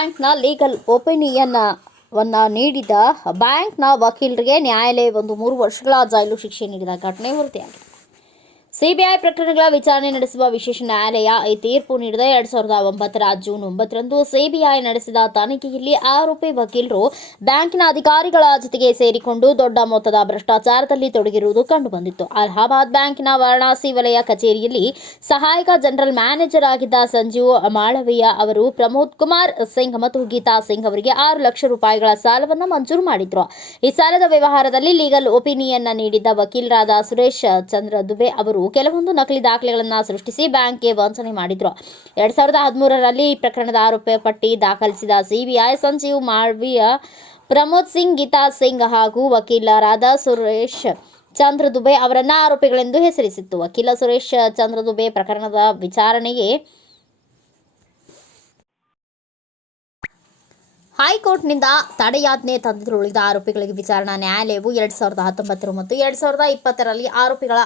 ಬ್ಯಾಂಕ್ನ legal opinion ನೀಡಿದ ಬ್ಯಾಂಕ್ನ ವಕೀಲರಿಗೆ ನ್ಯಾಯಾಲಯ 3 ವರ್ಷಗಳ ಜೈಲು ಶಿಕ್ಷೆ ನೀಡಿದ ಘಟನೆ ವರದಿಯಾಗಿದೆ. ಸಿಬಿಐ ಪ್ರಕರಣಗಳ ವಿಚಾರಣೆ ನಡೆಸುವ ವಿಶೇಷ ನ್ಯಾಯಾಲಯ ಈ ತೀರ್ಪು ನೀಡಿದ 2009 ಜೂನ್ 9ರಂದು ಸಿಬಿಐ ನಡೆಸಿದ ತನಿಖೆಯಲ್ಲಿ ಆರೋಪಿ ವಕೀಲರು ಬ್ಯಾಂಕಿನ ಅಧಿಕಾರಿಗಳ ಜೊತೆಗೆ ಸೇರಿಕೊಂಡು ದೊಡ್ಡ ಮೊತ್ತದ ಭ್ರಷ್ಟಾಚಾರದಲ್ಲಿ ತೊಡಗಿರುವುದು ಕಂಡುಬಂದಿತ್ತು. ಅಲಹಾಬಾದ್ ಬ್ಯಾಂಕಿನ ವಾರಣಾಸಿ ವಲಯ ಕಚೇರಿಯಲ್ಲಿ ಸಹಾಯಕ ಜನರಲ್ ಮ್ಯಾನೇಜರ್ ಆಗಿದ್ದ ಸಂಜೀವ್ ಮಾಳವೀಯ ಅವರು ಪ್ರಮೋದ್ ಕುಮಾರ್ ಸಿಂಗ್ ಮತ್ತು ಗೀತಾ ಸಿಂಗ್ ಅವರಿಗೆ 6 ಲಕ್ಷ ರೂಪಾಯಿಗಳ ಸಾಲವನ್ನು ಮಂಜೂರು ಮಾಡಿದ್ರು. ಈ ಸಾಲದ ವ್ಯವಹಾರದಲ್ಲಿ ಲೀಗಲ್ ಒಪಿನಿಯನ್ ನೀಡಿದ್ದ ವಕೀಲರಾದ ಸುರೇಶ್ ಚಂದ್ರ ದುಬೆ ಅವರು ಕೆಲವೊಂದು ನಕಲಿ ದಾಖಲೆಗಳನ್ನು ಸೃಷ್ಟಿಸಿ ಬ್ಯಾಂಕ್ಗೆ ವಂಚನೆ ಮಾಡಿದ್ರು. 2013ರಲ್ಲಿ ಈ ಪ್ರಕರಣದ ಆರೋಪ ಪಟ್ಟಿ ದಾಖಲಿಸಿದ ಸಿಬಿಐ ಸಂಜೀವ್ ಮಾಳವೀಯ, ಪ್ರಮೋದ್ ಸಿಂಗ್, ಗೀತಾ ಸಿಂಗ್ ಹಾಗೂ ವಕೀಲರಾದ ಸುರೇಶ್ ಚಂದ್ರ ದುಬೆ ಅವರನ್ನ ಆರೋಪಿಗಳೆಂದು ಹೆಸರಿಸಿತ್ತು. ವಕೀಲ ಸುರೇಶ್ ಚಂದ್ರ ದುಬೆ ಪ್ರಕರಣದ ವಿಚಾರಣೆಗೆ ಹೈಕೋರ್ಟ್ನಿಂದ ತಡೆಯಾಜ್ಞೆ ತಂದಿದ್ದರೂ ಉಳಿದ ಆರೋಪಿಗಳಿಗೆ ವಿಚಾರಣಾ ನ್ಯಾಯಾಲಯವು 2019 ಮತ್ತು 2020ರಲ್ಲಿ ಆರೋಪಿಗಳ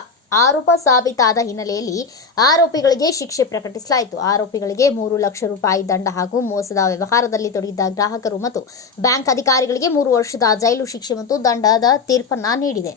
ಆರೋಪ ಸಾಬೀತಾದ ಹಿನ್ನೆಲೆಯಲ್ಲಿ ಆರೋಪಿಗಳಿಗೆ ಶಿಕ್ಷೆ ಪ್ರಕಟಿಸಲಾಯಿತು. ಆರೋಪಿಗಳಿಗೆ 3 ಲಕ್ಷ ರೂಪಾಯಿ ದಂಡ ಹಾಗೂ ಮೋಸದ ವ್ಯವಹಾರದಲ್ಲಿ ತೊಡಗಿದ್ದ ಗ್ರಾಹಕರು ಮತ್ತು ಬ್ಯಾಂಕ್ ಅಧಿಕಾರಿಗಳಿಗೆ 3 ವರ್ಷದ ಜೈಲು ಶಿಕ್ಷೆ ಮತ್ತು ದಂಡದ ತೀರ್ಪನ್ನು ನೀಡಿದೆ.